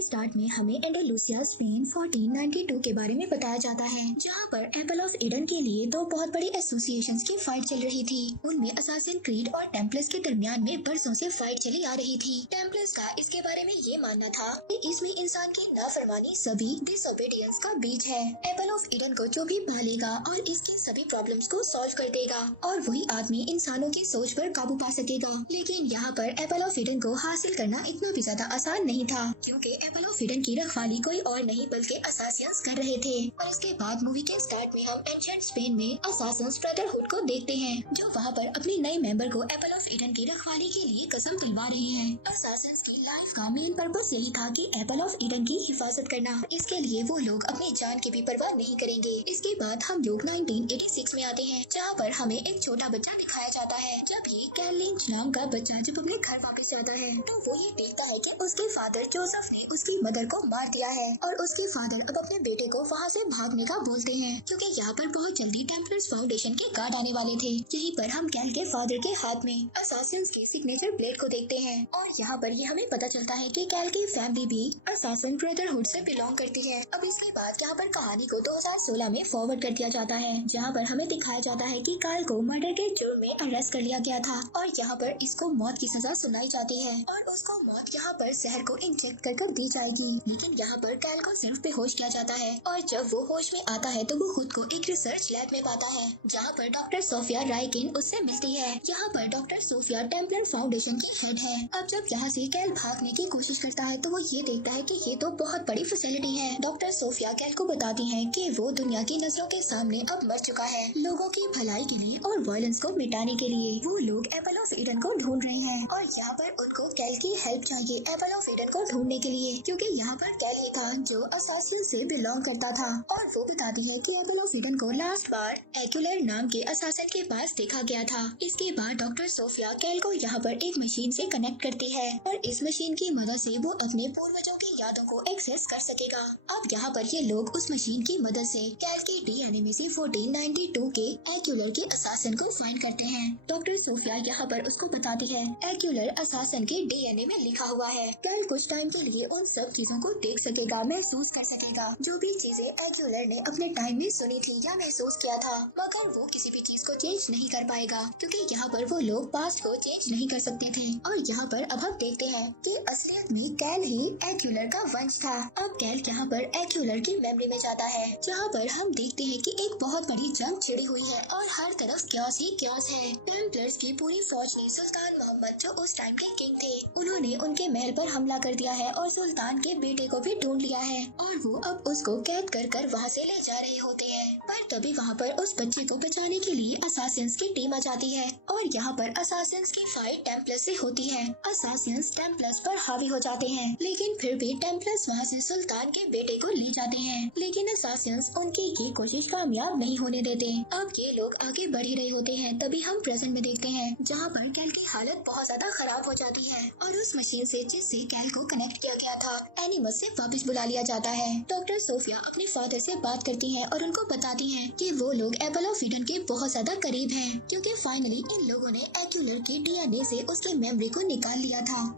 के स्टार्ट में हमें एंडालुसिया स्पेन 1492 के बारे में बताया जाता है, जहां पर एप्पल ऑफ ईडन के लिए दो बहुत बड़ी एसोसिएशंस की फाइट चल रही थी। उनमें असासिन क्रीड और टेम्पलर्स के दरमियान में बरसों से फाइट चली आ रही थी। टेम्पलर्स का इसके बारे में ये मानना था कि इसमें इंसान की नाफरमानी सभी डिसोबीडियंस का बीज है। एप्पल ऑफ ईडन को जो भी पालेगा और इसके सभी प्रॉब्लम्स को सॉल्व कर देगा और वही आदमी इंसानों की सोच पर काबू पा सकेगा। लेकिन यहाँ पर एप्पल ऑफ ईडन को हासिल करना इतना भी ज्यादा आसान नहीं था, क्योंकि एप्पल ऑफ ईडन की रखवाली कोई और नहीं बल्कि असासियंस कर रहे थे। और इसके बाद मूवी के स्टार्ट में हम एंशिएंट स्पेन में असासिन्स ब्रदरहुड को देखते हैं, जो वहाँ पर अपने नए मेंबर को एप्पल ऑफ ईडन की रखवाली के लिए कसम दिलवा रहे हैं। असासिन्स की लाइफ का मेन पर्पस यही था कि एप्पल ऑफ ईडन की हिफाजत करना। इसके लिए वो लोग अपनी जान की भी परवाह नहीं करेंगे। इसके बाद हम लोग 1986 में आते हैं, जहाँ पर हमें एक छोटा बच्चा दिखाया जाता है। जब ये कैल लिंच नाम का बच्चा जब अपने घर वापस जाता है, तो वो ये देखता है कि उसके फादर जोसेफ ने उसकी मदर को मार दिया है और उसके फादर अब अपने बेटे को वहाँ से भागने का बोलते हैं, क्योंकि यहाँ पर बहुत जल्दी टेम्पलर्स फाउंडेशन के गार्ड आने वाले थे। यहीं पर हम कैल के फादर के हाथ में असासिन्स के सिग्नेचर ब्लेड को देखते हैं और यहाँ पर ये हमें पता चलता है कि कैल की फैमिली भी असासिन ब्रदरहुड से बिलोंग करती है। अब इसके बाद यहाँ पर कहानी को 2016 में फॉरवर्ड कर दिया जाता है, जहाँ पर हमें दिखाया जाता है कि कैल को मर्डर के जुर्म में अरेस्ट कर लिया गया था और यहाँ पर इसको मौत की सजा सुनाई जाती है और उसको मौत यहाँ पर जहर को इंजेक्ट कर दी जाएगी। लेकिन यहाँ पर कैल को सिर्फ बेहोश किया जाता है और जब वो होश में आता है तो वो खुद को एक रिसर्च लैब में पाता है, जहाँ पर डॉक्टर सोफिया राइकिन उससे मिलती है। यहाँ पर डॉक्टर सोफिया टेम्पलर फाउंडेशन की हेड है। अब जब यहाँ से कैल भागने की कोशिश करता है तो वो ये देखता है कि ये तो बहुत बड़ी फैसिलिटी है। डॉक्टर सोफिया कैल को बताती है कि वो दुनिया की नजरों के सामने अब मर चुका है। लोगों की भलाई के लिए और वायलेंस को मिटाने के लिए वो लोग एप्पल ऑफ ईडन को ढूंढ रहे हैं और यहाँ पर उनको कैल की हेल्प चाहिए एप्पल ऑफ ईडन को ढूंढने के लिए, क्योंकि यहाँ पर कैल ही था जो असासिन से बिलोंग करता था। और वो बताती है कि एप्पल ऑफ ईडन को लास्ट बार एक्यूलर नाम के असासिन के पास देखा गया था। इसके बाद डॉक्टर सोफिया कैल को यहाँ पर एक मशीन से कनेक्ट करती है और इस मशीन की मदद से वो अपने पूर्वजों की यादों को एक्सेस कर सकेगा। अब यहाँ पर ये लोग उस मशीन की मदद से कैल के डीएनए में से 1492 के एक्यूलर के असासिन को फाइंड करते हैं। डॉक्टर सोफिया यहाँ पर उसको बताती है एक्यूलर असासिन के डीएनए में लिखा हुआ है। कैल कुछ टाइम के लिए उन सब चीजों को देख सकेगा, महसूस कर सकेगा, जो भी चीजें एक्यूलर ने अपने टाइम में सुनी थी या महसूस किया था, मगर वो किसी भी चीज को चेंज नहीं कर पाएगा, क्योंकि यहाँ पर वो लोग पास्ट को चेंज नहीं कर सकते थे। और यहाँ पर अब हम देखते हैं कि असलियत में कैल ही एक्यूलर का वंश था। अब कैल यहाँ पर एक्यूलर की मेमोरी में जाता है, जहाँ पर हम देखते हैं कि एक बहुत बड़ी जंग छिड़ी हुई है और हर तरफ क्यास ही क्यास है। टेम्पलर्स की पूरी फौज ने सुल्तान मोहम्मद जो उस टाइम के किंग थे, उन्होंने उनके महल पर हमला कर दिया है और सुल्तान के बेटे को भी ढूंढ लिया है और वो अब उसको कैद कर वहाँ से ले जा रहे होते हैं। पर तभी वहाँ पर उस बच्चे को बचाने के लिए असासिन्स की टीम आ जाती है और यहाँ पर असासिन्स की फाइट टेम्पलर्स से होती है। असासिन्स टेम्पलर्स पर हावी हो जाते हैं, लेकिन फिर भी टेम्पलर्स वहाँ से सुल्तान के बेटे को ले जाते हैं, लेकिन असासिन्स उनकी ये कोशिश कामयाब नहीं होने देते। अब ये लोग आगे बढ़ ही रहे होते हैं, तभी हम प्रेजेंट में देखते हैं जहाँ पर कैल की हालत बहुत ज्यादा खराब हो जाती है और उस मशीन से जिससे कैल को कनेक्ट किया गया था एनिमस से वापस बुला लिया जाता है। डॉक्टर सोफिया अपने फादर से बात करती है और उनको बताती है कि वो लोग एप्पल ऑफ ईडन के बहुत ज्यादा करीब हैं, क्योंकि फाइनली इन लोगों ने एक्यूलर के डीएनए से उसके मेमोरी को निकाल लिया था।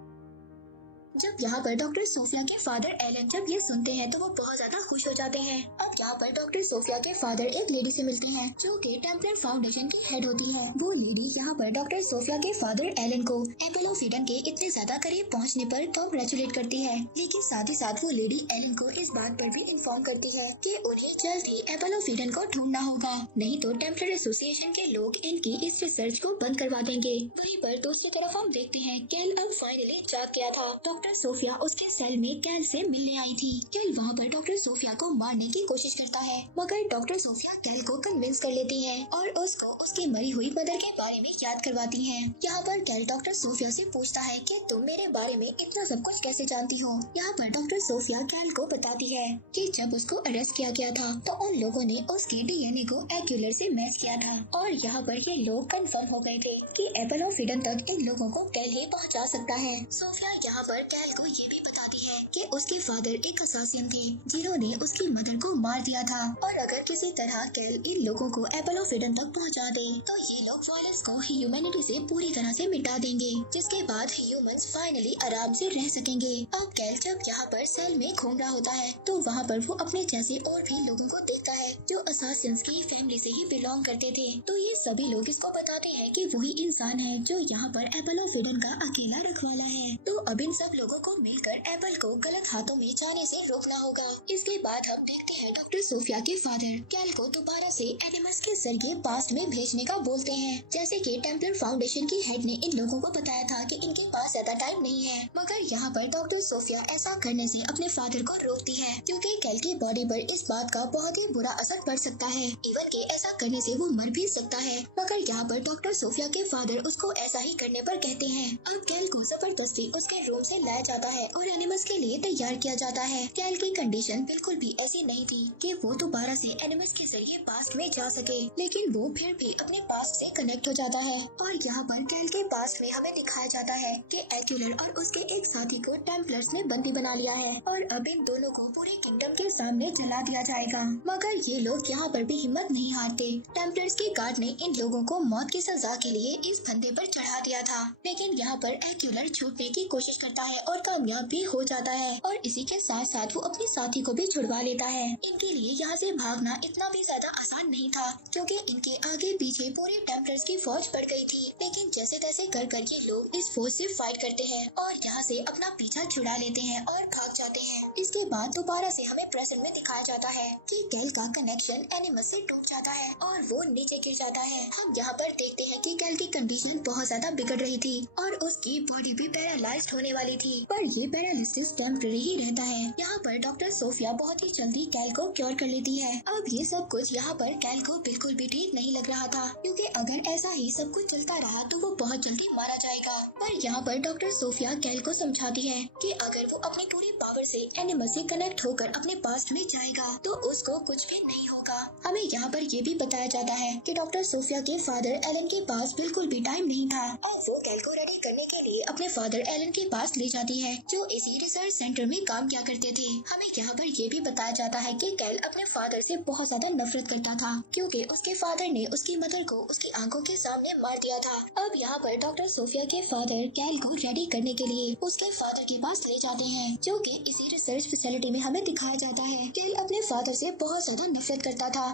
जब यहाँ पर डॉक्टर सोफिया के फादर एलन जब ये सुनते हैं तो वो बहुत ज्यादा खुश हो जाते हैं। अब यहाँ पर डॉक्टर सोफिया के फादर एक लेडी से मिलते हैं जो कि टेम्पलर फाउंडेशन की हेड होती है। वो लेडी यहाँ पर डॉक्टर सोफिया के फादर एलन को एप्पल ऑफ ईडन के इतने ज्यादा करीब पहुँचने पर कांग्रेचुलेट करती है, लेकिन साथ ही साथ वो लेडी एलन को इस बात पर भी इन्फॉर्म करती है कि उन्हें जल्द ही एप्पल ऑफ ईडन को ढूंढना होगा, नहीं तो टेम्पलर एसोसिएशन के लोग इनकी इस रिसर्च को बंद करवा देंगे। वहीं पर दूसरी तरफ हम देखते हैं कैल अब फाइनली जाग गया था। डॉक्टर सोफिया उसके सेल में कैल से मिलने आई थी। कैल वहाँ पर डॉक्टर सोफिया को मारने की कोशिश करता है, मगर डॉक्टर सोफिया कैल को कन्विंस कर लेती है और उसको उसकी मरी हुई मदर के बारे में याद करवाती है। यहाँ पर कैल डॉक्टर सोफिया से पूछता है कि तुम मेरे बारे में इतना सब कुछ कैसे जानती हो। यहाँ पर डॉक्टर सोफिया कैल को बताती है कि जब उसको अरेस्ट किया गया था तो उन लोगों ने उसके डीएनए को एक्यूलर से मैच किया था और यहाँ पर ये लोग कंफर्म हो गए थे कि एप्पल ऑफ ईडन तक इन लोगों को कैल ही पहुँचा सकता है। सोफिया यहाँ पर कैल को ये भी बताती है कि उसके फादर एक असासिन थे जिन्होंने उसकी मदर को मार दिया था, और अगर किसी तरह कैल इन लोगों को एप्पल ऑफ ईडन तक पहुंचा दे तो ये लोग वायलेंस को ह्यूमैनिटी से पूरी तरह से मिटा देंगे, जिसके बाद ह्यूमंस फाइनली आराम से रह सकेंगे। अब कैल जब यहाँ पर सेल में घूम रहा होता है तो वहाँ पर वो अपने जैसे और भी लोगों को देखता है जो असासिन्स की फैमिली से ही बिलोंग करते थे। तो ये सभी लोग इसको बताते हैं कि वही इंसान है जो यहाँ पर एप्पल ऑफ ईडन का अकेला रखवाला है। तो अब इन सब लोगों को मिलकर एप्पल को गलत हाथों में जाने से रोकना होगा। इसके बाद हम देखते हैं डॉक्टर सोफिया के फादर कैल को दोबारा से एनिमस के जरिए पास्ट में भेजने का बोलते हैं, जैसे कि टेम्पलर फाउंडेशन की हेड ने इन लोगों को बताया था कि इनके पास ज्यादा टाइम नहीं है। मगर यहाँ पर डॉक्टर सोफिया ऐसा करने से अपने फादर को रोकती है क्योंकि कैल की बॉडी पर इस बात का बहुत ही बुरा असर पड़ सकता है, इवन के ऐसा करने से वो मर भी सकता है। मगर यहाँ पर डॉक्टर सोफिया के फादर उसको ऐसा ही करने पर कहते हैं। अब कैल को जबरदस्ती उसके रूम से लाया जाता है और एनिमस के लिए तैयार किया जाता है। कैल की कंडीशन बिल्कुल भी ऐसी नहीं थी कि वो दोबारा से एनिमस के जरिए पास्ट में जा सके, लेकिन वो फिर भी अपने पास्ट से कनेक्ट हो जाता है। और यहाँ पर कैल के पास्ट में हमें दिखाया जाता है कि एक्यूलर और उसके एक साथी को टेम्पलर्स ने बंदी बना लिया है और अब इन दोनों को पूरे किंगडम के सामने जला दिया जाएगा। मगर ये लोग यहाँ पर भी हिम्मत नहीं हारते। टेम्पलर्स के गार्ड ने इन लोगों को मौत की सजा के लिए इस फंदे पर चढ़ा दिया था, लेकिन यहाँ पर एक्यूलर छूटने की कोशिश करता है और कामयाब भी हो जाता है और इसी के साथ साथ वो अपने साथी को भी छुड़वा लेता है। इनके लिए यहाँ से भागना इतना भी ज्यादा आसान नहीं था क्योंकि इनके आगे पीछे पूरे टेम्पलर्स की फौज पड़ गई थी, लेकिन जैसे तैसे कर ये लोग इस फौज से फाइट करते हैं और यहाँ से अपना पीछा छुड़ा लेते हैं और भाग जाते हैं। इसके बाद दोबारा से हमें प्रेजेंट में दिखाया जाता है कि कैल का कनेक्शन एनिमस से टूट जाता है और वो नीचे गिर जाता है। हम यहाँ पर देखते हैं कि कैल की कंडीशन बहुत ज्यादा बिगड़ रही थी और उसकी बॉडी भी पैरालाइज्ड होने वाली थी, पर ये पैरालिसिस टेम्पररी ही रहता है। यहाँ पर डॉक्टर सोफिया बहुत ही जल्दी कैल को क्योर कर लेती है। अब ये सब कुछ यहाँ पर कैल को बिल्कुल भी ठीक नहीं लग रहा था क्योंकि अगर ऐसा ही सब कुछ चलता रहा तो वो बहुत जल्दी मारा जाएगा। पर यहाँ पर डॉक्टर सोफिया कैल को समझाती है कि अगर वो अपनी पूरी पावर से एनिमस से कनेक्ट होकर अपने पास्ट में जाएगा तो उसको कुछ भी नहीं होगा। हमें यहाँ पर ये भी बताया जाता है कि डॉक्टर सोफिया के फादर एलन के पास बिल्कुल भी टाइम नहीं था और वो कैल को रेडी करने के लिए अपने फादर एलन के पास ले जाती है जो इसी रिसर्च सेंटर में काम किया करते थे। हमें यहाँ पर ये भी बताया जाता है कि कैल अपने फादर से बहुत ज्यादा नफरत करता था क्योंकि उसके फादर ने उसकी मदर को उसकी आंखों के सामने मार दिया था। अब यहाँ पर डॉक्टर सोफिया के फादर कैल को रेडी करने के लिए उसके फादर के पास ले जाते हैं जो कि इसी रिसर्च फैसिलिटी में हमें दिखाया जाता है। कैल अपने फादर से बहुत ज्यादा नफरत करता था।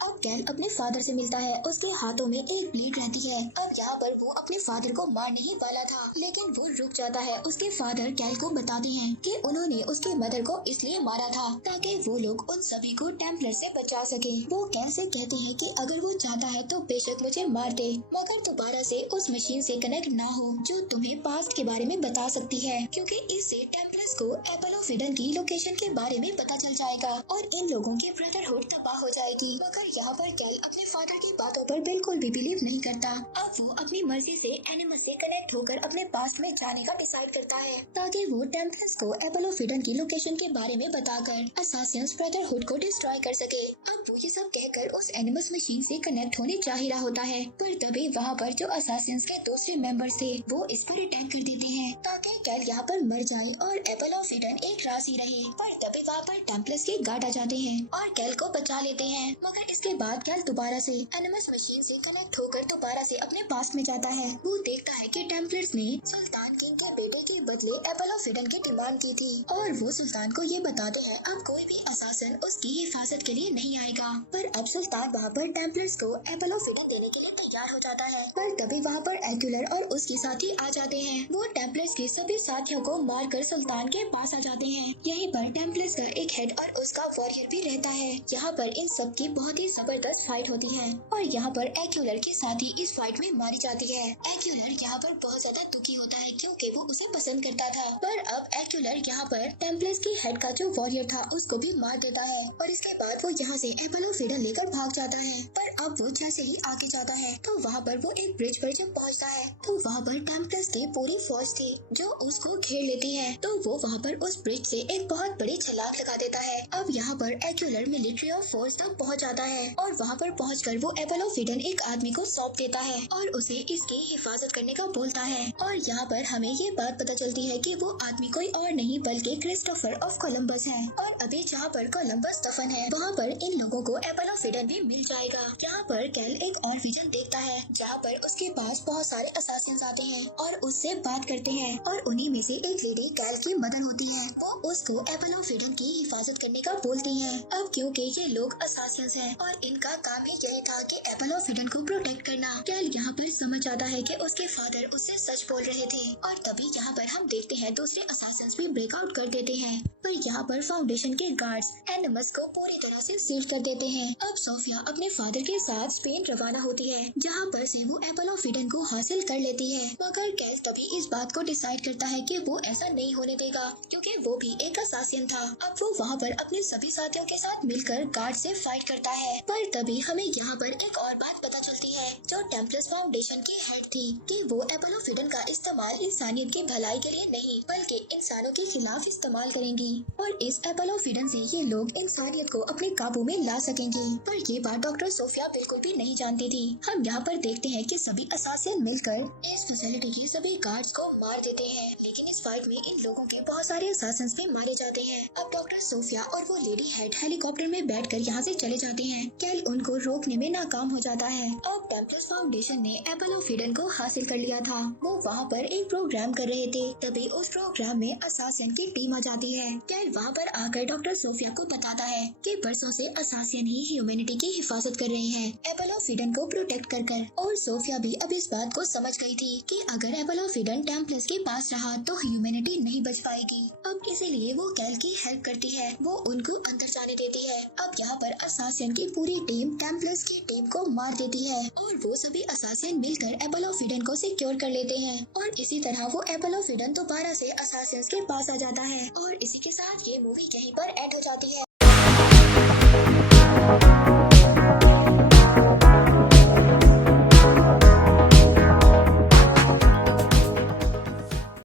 अब कैल अपने फादर से मिलता है, उसके हाथों में एक ब्लेड रहती है। अब यहाँ पर वो अपने फादर को मारने ही वाला था लेकिन वो रुक जाता है। उसके फादर कैल को बताते हैं कि उन्होंने उसके मदर को इसलिए मारा था ताकि वो लोग उन सभी को टेम्पलर से बचा सके। वो कैल से कहते हैं कि अगर वो चाहता है तो बेशक मुझे मार दे मगर दोबारा से उस मशीन से कनेक्ट ना हो जो तुम्हें पास्ट के बारे में बता सकती है, क्योंकि इससे टेम्पलर्स को एप्पल ऑफ ईडन की लोकेशन के बारे में पता चल जाएगा और इन लोगों की ब्रदरहुड तबाह हो जाएगी। मगर यहाँ पर कैल अपने फादर की बातों पर बिल्कुल भी बिलीव नहीं करता। अब वो अपनी मर्जी से एनिमस से कनेक्ट होकर अपने पास्ट में जाने का डिसाइड करता है ताकि वो टेम्पलर्स को एप्पल ऑफ ईडन की लोकेशन के बारे में बताकर असासिन्स ब्रदरहुड को डिस्ट्रॉय कर सके। अब वो ये सब कहकर उस एनिमस मशीन से कनेक्ट होने जा ही रहा होता है, पर तभी वहाँ पर जो असासिन्स के दूसरे मेंबर्स थे वो इस पर अटैक कर देते हैं ताकि कैल यहाँ पर मर जाए और एप्पल ऑफ ईडन एक राज ही रहे। पर तभी वहाँ पर टेम्पलर्स के गार्ड आ जाते हैं और कैल को बचा लेते हैं। मगर इसके बाद कैल दोबारा से एनिमस मशीन से कनेक्ट होकर दोबारा से अपने पास्ट में जाता है। वो देखता है कि टेम्पलर्स ने सुल्तान किंग के बेटे के बदले एप्पल ऑफ ईडन की डिमांड की थी और वो सुल्तान को ये बताते हैं अब कोई भी असासिन उसकी हिफाजत के लिए नहीं आएगा। पर अब सुल्तान वहाँ पर टेम्पलर्स को एप्पल ऑफ ईडन देने के लिए तैयार हो जाता है। पर तभी वहाँ पर एक्यूलर और उसके साथी आ जाते हैं। वो टेम्पलर्स के सभी साथियों को मारकर सुल्तान के पास आ जाते हैं। यहीं पर टेम्पलर्स का एक हेड और उसका वॉरियर भी रहता है। यहाँ पर इन सब की बहुत ही जबरदस्त फाइट होती है और यहाँ पर एक्यूलर के साथ ही इस फाइट में मारी जाती है। एक्यूलर यहाँ पर बहुत ज्यादा दुखी होता है क्योंकि वो उसे पसंद करता था। पर अब एक्यूलर यहाँ पर टेम्पलर्स की हेड का जो वॉरियर था उसको भी मार देता है और इसके बाद वो यहाँ से एप्पल ऑफ ईडन लेकर भाग जाता है। पर अब वो जैसे ही आगे जाता है तो वहाँ पर वो एक ब्रिज पर जब पहुँचता है तो वहाँ पर टेम्पलर्स की पूरी फौज थी जो उसको घेर लेती है। तो वो वहाँ पर उस ब्रिज से एक बहुत बड़ी छलांग लगा देता है। अब यहाँ पर एक्यूलर मिलिट्री और फोर्स तक पहुंच जाता है और वहां पर पहुंचकर वो एपल ऑफ ईडन एक आदमी को सौंप देता है और उसे इसकी हिफाजत करने का बोलता है। और यहाँ पर हमें ये बात पता चलती है कि वो आदमी कोई और नहीं बल्कि क्रिस्टोफर ऑफ कोलंबस है। और अभी जहाँ पर कोलंबस दफन है वहाँ पर इन लोगों को एपल ऑफ ईडन भी मिल जाएगा। यहाँ पर कैल एक और विजन देखता है जहाँ पर उसके पास बहुत सारे असासिन्स आते हैं और उससे बात करते हैं और उन्हीं में से एक लेडी कैल की मदर होती है। वो उसको एपल ऑफ ईडन की हिफाजत करने का बोलती है। अब क्योंकि ये लोग असासिन्स हैं और इनका काम ही यही था कि एपल ऑफ ईडन को प्रोटेक्ट करना। कैल यहाँ पर समझ जाता है कि उसके फादर उससे सच बोल रहे थे और तभी यहाँ पर हम देखते हैं दूसरे असासिन्स भी ब्रेकआउट कर देते हैं। पर यहाँ पर फाउंडेशन के गार्ड्स एनिमस को पूरी तरह से सील कर देते हैं। अब सोफिया अपने फादर के साथ स्पेन रवाना होती है जहाँ पर से वो एपल ऑफ ईडन को हासिल कर लेती है। मगर कैल तभी इस बात को डिसाइड करता है कि वो ऐसा नहीं होने देगा क्योंकि वो भी एक असासिन था। अब वो वहाँ पर अपने सभी साथियों के साथ मिलकर गार्ड से फाइट करता है। पर तभी हमें यहाँ पर एक और बात पता चलती है जो टेम्पलर्स फाउंडेशन की हेड थी कि वो एपल ऑफ ईडन का इस्तेमाल इंसानियत की भलाई के लिए नहीं बल्कि इंसानों के खिलाफ इस्तेमाल करेंगी और इस एपल ऑफ ईडन से ये लोग इंसानियत को अपने काबू में ला सकेंगे। पर ये बात डॉक्टर सोफिया बिल्कुल भी नहीं जानती थी। हम यहाँ पर देखते हैं कि सभी असासिन मिलकर इस फैसिलिटी के सभी गार्ड्स को मार देते हैं, लेकिन इस फाइट में इन लोगों के बहुत सारे असासिन्स भी मारे जाते हैं। अब डॉक्टर सोफिया और वो लेडी हेड हेलीकॉप्टर में बैठकर यहाँ से चले जाते हैं। कैल उनको रोकने में नाकाम हो जाता है। अब टेम्पलर्स फाउंडेशन ने एपल ऑफ ईडन को हासिल कर लिया था। वो वहाँ पर एक प्रोग्राम कर रहे थे, तभी उस प्रोग्राम में असासिन की टीम आ जाती है। कैल वहाँ पर आकर डॉक्टर सोफिया को बताता है कि बरसों से असासिन ही ह्यूमैनिटी की हिफाजत कर रहे हैं एपल ऑफ ईडन को प्रोटेक्ट कर कर। और सोफिया भी अब इस बात को समझ गई थी कि अगर एपल ऑफ ईडन टेम्पलर्स के पास रहा तो ह्यूमैनिटी नहीं बच पाएगी। अब इसीलिए वो कैल की हेल्प करती है, वो उनको अंदर जाने देती है। अब यहाँ पर असासिन की पूरी टीम टेम्पलर्स की टीम को मार देती है और वो सभी असासिन मिलकर एपल ऑफ ईडन को सिक्योर कर लेते हैं और इसी तरह वो एपल ऑफ ईडन दोबारा से असासिन्स के पास आ जाता है। और इसी के साथ ये मूवी यहीं पर एंड हो जाती है।